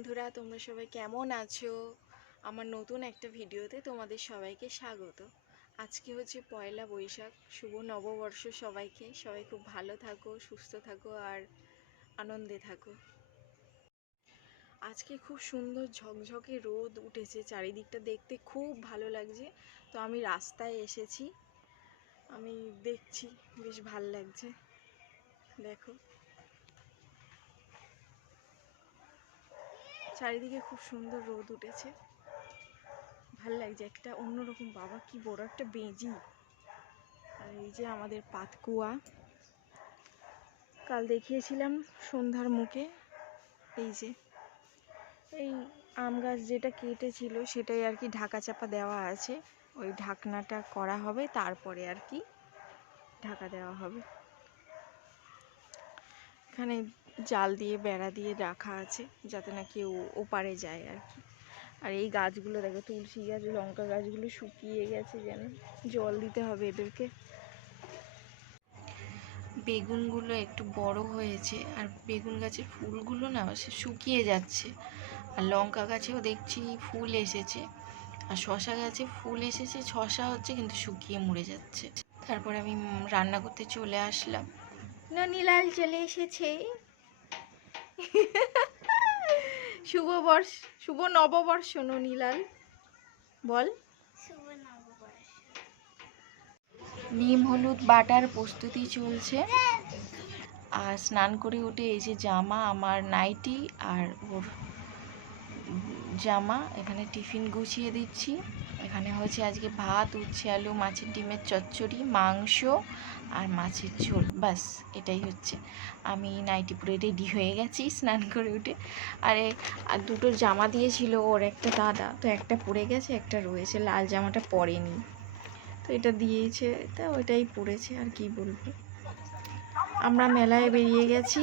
বন্ধুরা, তোমরা সবাই কেমন আছো? আমার নতুন একটা ভিডিওতে তোমাদের সবাইকে স্বাগত। আজকে হচ্ছে পয়লা বৈশাখ, শুভ নববর্ষ সবাইকে। সবাই খুব ভালো থাকো, সুস্থ থাকো আর আনন্দে থাকো। আজকে খুব সুন্দর ঝকঝকে রোদ উঠেছে, চারিদিকটা দেখতে খুব ভালো লাগছে। তো আমি রাস্তায় এসেছি। আমি দেখছি, বেশ ভালো লাগছে। দেখো। চারিদিকে খুব সুন্দর রোদ উঠেছে। ভালো লাগছে একটা অন্যরকম, বাবা কি বড় একটা বেজি। আর এই যে আমাদের পাতকুয়া। কাল দেখিয়েছিলাম সন্ধ্যার মুখে। এই যে, এই আম গাছ যেটা কেটেছিল সেটাই আর কি ঢাকা চাপা দেওয়া আছে। ওই ঢাকনাটা করা হবে, তারপরে আর কি ঢাকা দেওয়া হবে। এখানে জাল দিয়ে, বেড়া দিয়ে রাখা আছে যাতে না কেউ ওপারে যায় আর কি। আর এই গাছগুলো দেখো, তুলসী গাছ, লঙ্কা গাছগুলো শুকিয়ে গেছে যেন। জল দিতে হবে এদেরকে। বেগুনগুলো একটু বড় হয়েছে আর বেগুন গাছের ফুলগুলো না সে শুকিয়ে যাচ্ছে। আর লঙ্কা গাছেও দেখছি ফুল এসেছে। আর শশা গাছে ফুল এসেছে, শশা হচ্ছে কিন্তু শুকিয়ে মরে যাচ্ছে। তারপর আমি রান্না করতে চলে আসলাম। ননীলাল চলে এসেছে। শুভ বর্ষ শুভ নববর্ষ ননীলাল। বল। নিম হলুদ বাটার প্রস্তুতি চলছে। আর স্নান করে উঠে এই যে জামা আমার নাইটি আর ওর জামা এখানে টিফিন গুছিয়ে দিচ্ছি। এখানে হচ্ছে আজকে ভাত, উচ্ছে, আলু, মাছের ডিমের চচ্চড়ি, মাংস আর মাছের ঝোল। বাস এটাই হচ্ছে। আমি নাইটি পরে রেডি হয়ে গেছি স্নান করে উঠে। আরে, আর দুটো জামা দিয়েছিল ওর একটা দাদা, তো একটা পরে গেছে, একটা রয়েছে। লাল জামাটা পরেনি। তো এটা দিয়েছে, তা ওইটাই পরেছে, আর কি বলব। আমরা মেলায় বেরিয়ে গেছি।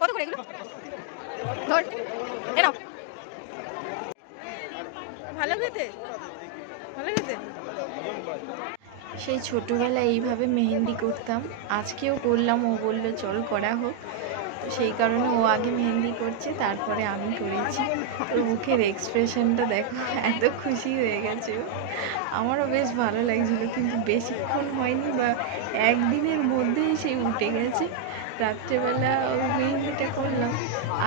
কত করে এগুলো? ধর ভালো খেতে? ভালো খেতে? সেই ছোটোবেলায় এইভাবে মেহেন্দি করতাম। আজকেও করলাম, ও বলল, চল করা হোক। সেই কারণে ও আগে মেহেন্দি করছে, তারপরে আমি করেছি। ওর মুখের এক্সপ্রেশনটা দেখো, এত খুশি হয়ে গেছে। আমারও বেশ ভালো লাগছিল, কিন্তু বেশিক্ষণ হয়নি বা একদিনের মধ্যেই সেই উঠে গেছে। রাত্রেবেলা মেহেন্দিটা করলাম।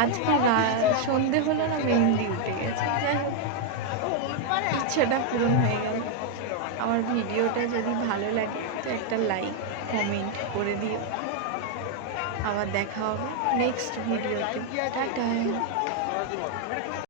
আজকে সন্ধে হলো না মেহেন্দি উঠে গেছে। যাই হোক, ইচ্ছাটা পূরণ হয়ে গেল। আমার ভিডিওটা যদি ভালো লাগে তো একটা লাইক, কমেন্ট করে দিও। আবার দেখা হবে নেক্সট ভিডিওতে। টাটা।